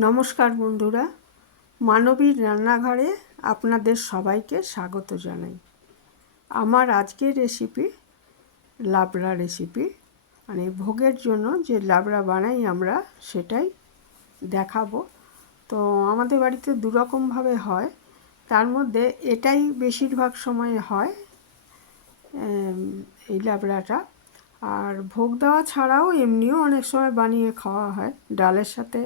নমস্কার বন্ধুরা, মানবীর রান্নাঘরে আপনাদের সবাইকে স্বাগত জানাই। আমার আজকের রেসিপি লাবড়া রেসিপি মানে ভোগের জন্য যে লাবড়া বানাই আমরা সেটাই দেখাবো। তো আমাদের বাড়িতে দুরকমভাবে হয়, তার মধ্যে এটাই বেশিরভাগ সময় হয় এই লাবড়াটা। আর ভোগ দেওয়া ছাড়াও এমনিও অনেক সময় বানিয়ে খাওয়া হয়, ডালের সাথে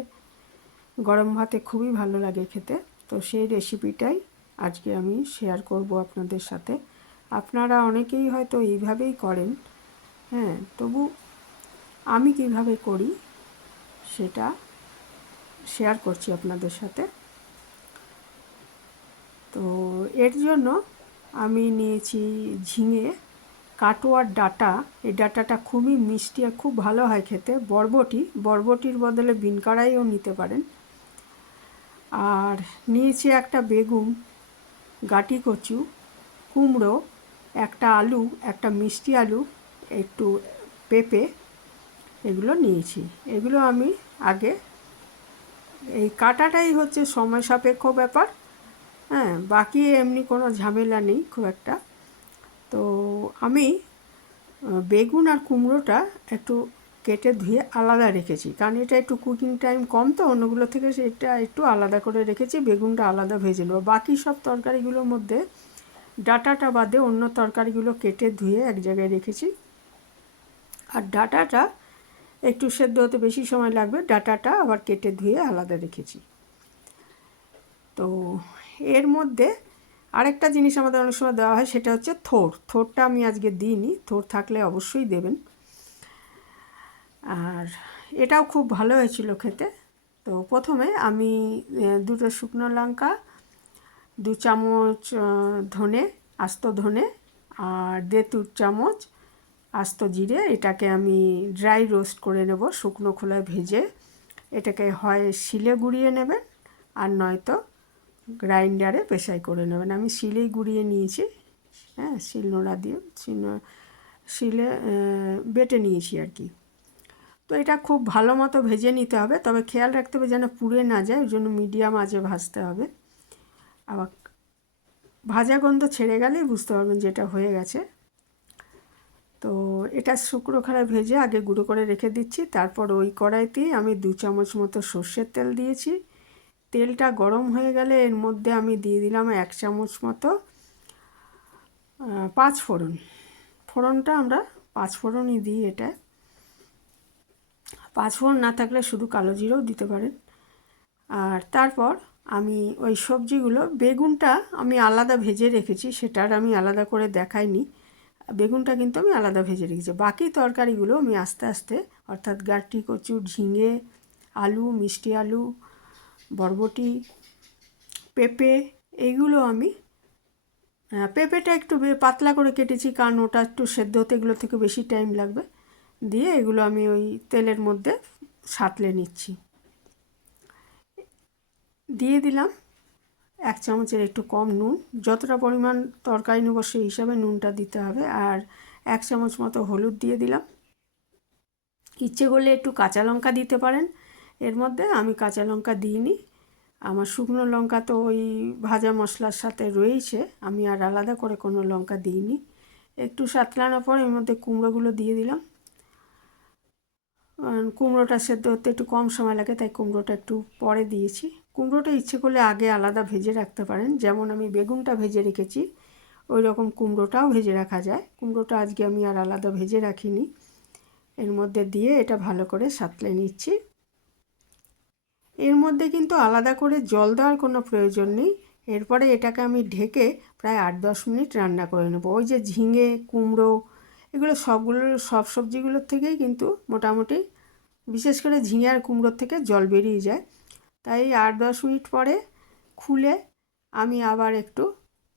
গরম ভাতে খুবই ভালো লাগে খেতে। তো সেই রেসিপিটাই আজকে আমি শেয়ার করব আপনাদের সাথে। আপনারা অনেকেই হয়তো এইভাবেই করেন হ্যাঁ তবু আমি কীভাবে করি সেটা শেয়ার করছি আপনাদের সাথে। তো এর জন্য আমি নিয়েছি ঝিঙে কাটোয়ার ডাটা। এই ডাটাটা খুবই মিষ্টি আর খুব ভালো হয় খেতে। বরবটি, বরবটির বদলে বিন কড়াইও নিতে পারেন। আর নিয়েছি একটা বেগুন, গাটি কচু, কুমড়ো, একটা আলু, একটা মিষ্টি আলু, একটু পেঁপে, এগুলো নিয়েছি। এগুলো আমি আগে, এই কাটাটাই হচ্ছে সময় সাপেক্ষ ব্যাপার হ্যাঁ বাকি এমনি কোনো ঝামেলা নেই খুব একটা। তো আমি বেগুন আর কুমড়োটা একটু কেটে ধুয়ে আলাদা রেখেছি। কারণ এটা একটু কুকিং টাইম কম তো, অন্যগুলো থেকে সেটা একটু আলাদা করে রেখেছি, বেগুনটা আলাদা ভেজে নেব। বাকি সব তরকারিগুলোর মধ্যে ডাটাটা বাদে অন্য তরকারিগুলো কেটে ধুয়ে এক জায়গায় রেখেছি। আর ডাটাটা একটু সেদ্ধ হতে বেশি সময় লাগবে, ডাটাটা আবার কেটে ধুয়ে আলাদা রেখেছি। তো এর মধ্যে আরেকটা জিনিস আমাদের অনেক সময় দেওয়া হয়, সেটা হচ্ছে থোর। থোরটা আমি আজকে দিইনি, থোর থাকলে অবশ্যই দেবেন। আর এটাও খুব ভালো হয়েছিল খেতে। তো প্রথমে আমি দুটো শুকনো লঙ্কা, দু চামচ ধনে, আস্ত ধনে আর দেড় চামচ আস্ত জিরে। এটাকে আমি ড্রাই রোস্ট করে নেব শুকনো খোলায় ভেজে। এটাকে হয় শিলে গুঁড়িয়ে নেবেন আর নয়তো গ্রাইন্ডারে পেশাই করে নেবেন। আমি শিলেই গুঁড়িয়ে নিয়েছি। হ্যাঁ শিল নোড়া দিয়ে শিল, শিলে বেটে নিয়েছি আর কি। তো এটা খুব ভালো মতো ভেজে নিতে হবে। তবে খেয়াল রাখতে হবে যেন পুড়ে না যায়, ওই জন্য মিডিয়াম আজে ভাজতে হবে। আবার ভাজা গন্ধ ছেড়ে গেলেই বুঝতে পারবেন যেটা হয়ে গেছে। তো এটা শুকনো খাড়ায় ভেজে আগে গুঁড়ো করে রেখে দিচ্ছি। তারপর ওই কড়াইতেই আমি দু চামচ মতো সর্ষের তেল দিয়েছি। তেলটা গরম হয়ে গেলে এর মধ্যে আমি দিয়ে দিলাম এক চামচ মতো পাঁচ ফোড়ন। ফোড়নটা আমরা পাঁচ ফোড়নই দিই এটা। পাঁচফোড়ন না থাকলে শুধু কালো জিরেও দিতে পারেন। আর তারপর আমি ওই সবজিগুলো, বেগুনটা আমি আলাদা ভেজে রেখেছি সেটার আমি আলাদা করে দেখাইনি। বেগুনটা কিন্তু আমি আলাদা ভেজে রেখেছি। বাকি তরকারিগুলো আমি আস্তে আস্তে, অর্থাৎ গাটি কচু ঝিঙে, আলু, মিষ্টি আলু, বরবটি, পেঁপে, এইগুলো আমি পেঁপেটা একটু পাতলা করে কেটেছি, কারণ ওটা একটু সেদ্ধ হতে এগুলো থেকে বেশি টাইম লাগবে। দিয়ে এগুলো আমি ওই তেলের মধ্যে সাঁতলে নিচ্ছি। দিয়ে দিলাম এক চামচের একটু কম নুন। যতটা পরিমাণ তরকারি নেব সেই হিসাবে নুনটা দিতে হবে আর এক চামচ মতো হলুদ দিয়ে দিলাম। ইচ্ছে করলে একটু কাঁচা লঙ্কা দিতে পারেন। এর মধ্যে আমি কাঁচা লঙ্কা দিইনি। আমার শুকনো লঙ্কা তো ওই ভাজা মশলার সাথে রয়েছে আমি আর আলাদা করে কোনো লঙ্কা দিইনি। একটু সাতলানোর পর এর মধ্যে কুমড়োগুলো দিয়ে দিলাম। কুমড়োটা সেদ্ধ হতে একটু কম সময় লাগে, তাই কুমড়োটা একটু পরে দিয়েছি। কুমড়োটা ইচ্ছে করলে আগে আলাদা ভেজে রাখতে পারেন। যেমন আমি বেগুনটা ভেজে রেখেছি, ওই রকম কুমড়োটাও ভেজে রাখা যায়। কুমড়োটা আজকে আমি আর আলাদা ভেজে রাখিনি। এর মধ্যে দিয়ে এটা ভালো করে সাঁতলে নিচ্ছি। এর মধ্যে কিন্তু আলাদা করে জল দেওয়ার কোনো প্রয়োজন নেই। এরপরে এটাকে আমি ঢেকে প্রায় আট দশ মিনিট রান্না করে নেব। ওই যে ঝিঙে, কুমড়ো এগুলো সবগুলো সব সবজিগুলোর থেকেই কিন্তু মোটামুটি বিশেষ করে ঝিঙে আর কুমড়োর থেকে জল বেরিয়ে যায়। তাই আট দশ মিনিট পরে খুলে আমি আবার একটু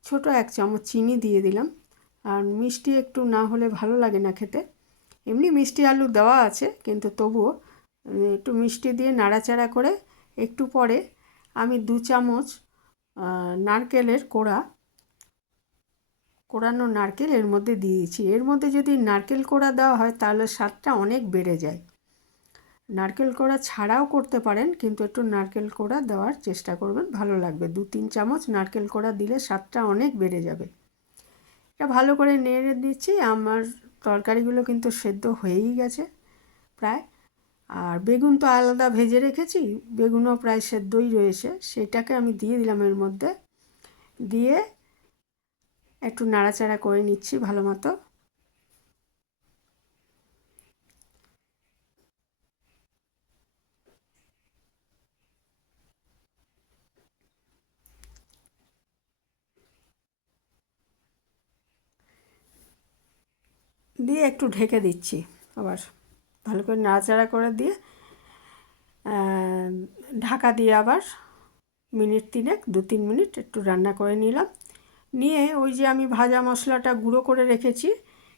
ছোট এক চামচ চিনি দিয়ে দিলাম। আর মিষ্টি একটু না হলে ভালো লাগে না খেতে। এমনি মিষ্টি আলু দেওয়া আছে, কিন্তু তবুও একটু মিষ্টি দিয়ে নাড়াচাড়া করে একটু পরে আমি দু চামচ নারকেলের কোড়া কোড়ানো নারকেল এর মধ্যে দিয়েছি এর মধ্যে যদি নারকেল কোড়া দেওয়া হয়, তাহলে স্বাদটা অনেক বেড়ে যায়। নারকেল কোড়া ছাড়াও করতে পারেন, কিন্তু একটু নারকেল কোড়া দেওয়ার চেষ্টা করবেন, ভালো লাগবে। দু তিন চামচ নারকেল কোড়া দিলে স্বাদটা অনেক বেড়ে যাবে। এটা ভালো করে নেড়ে দিচ্ছি। আমার তরকারিগুলো কিন্তু সেদ্ধ হয়েই গেছে প্রায়। আর বেগুন তো আলাদা ভেজে রেখেছি, বেগুনও প্রায় সেদ্ধই রয়েছে। সেটাকে আমি দিয়ে দিলাম এর মধ্যে। দিয়ে একটু নাড়াচাড়া করে নিচ্ছি ভালো মতো। দিয়ে একটু ঢেকে দিচ্ছি আবার। ভালো করে নাড়াচাড়া করে দিয়ে ঢাকা দিয়ে আবার মিনিট তিনেক দু তিন মিনিট একটু রান্না করে নিলাম। নিয়ে ওই যে আমি ভাজা মশলাটা গুঁড়ো করে রেখেছি,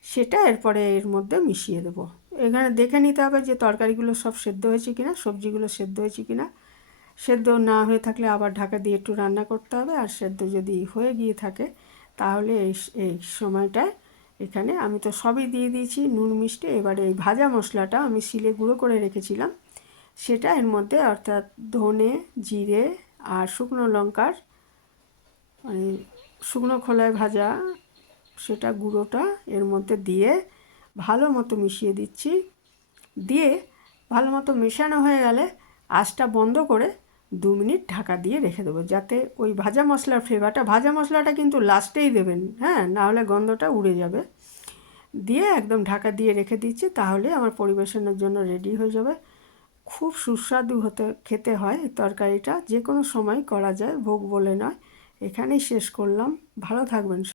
সেটা এরপরে এর মধ্যে মিশিয়ে দেবো। এখানে দেখে নিতে হবে যে তরকারিগুলো সব সেদ্ধ হয়েছে কিনা, সবজিগুলো সেদ্ধ হয়েছে কিনা। সেদ্ধ না হয়ে থাকলে আবার ঢাকা দিয়ে একটু রান্না করতে হবে, আর সেদ্ধ যদি হয়ে গিয়ে থাকে, তাহলে এই এই সময়টায় এখানে আমি তো সবই দিয়ে দিয়েছি, নুন মিষ্টি। এবারে এই ভাজা মশলাটা আমি শিলে গুঁড়ো করে রেখেছিলাম। সেটা এর মধ্যে অর্থাৎ ধনে, জিরে আর শুকনো লঙ্কার মানে শুকনো খোলায় ভাজা, সেটা গুঁড়োটা এর মধ্যে দিয়ে ভালো মতো মিশিয়ে দিচ্ছি। দিয়ে ভালো মতো মেশানো হয়ে গেলে আঁচটা বন্ধ করে দু মিনিট ঢাকা দিয়ে রেখে দেবো, যাতে ওই ভাজা মশলার ফ্লেভারটা ভাজা মশলাটা কিন্তু লাস্টেই দেবেন হ্যাঁ নাহলে গন্ধটা উড়ে যাবে। দিয়ে একদম ঢাকা দিয়ে রেখে দিচ্ছি, তাহলে আমার পরিবেশনের জন্য রেডি হয়ে যাবে। খুব সুস্বাদু হতে, খেতে হয় তরকারিটা যে কোনো সময় করা যায়, ভোগ বলে নয়। এখানেই শেষ করলাম। ভালো থাকবেন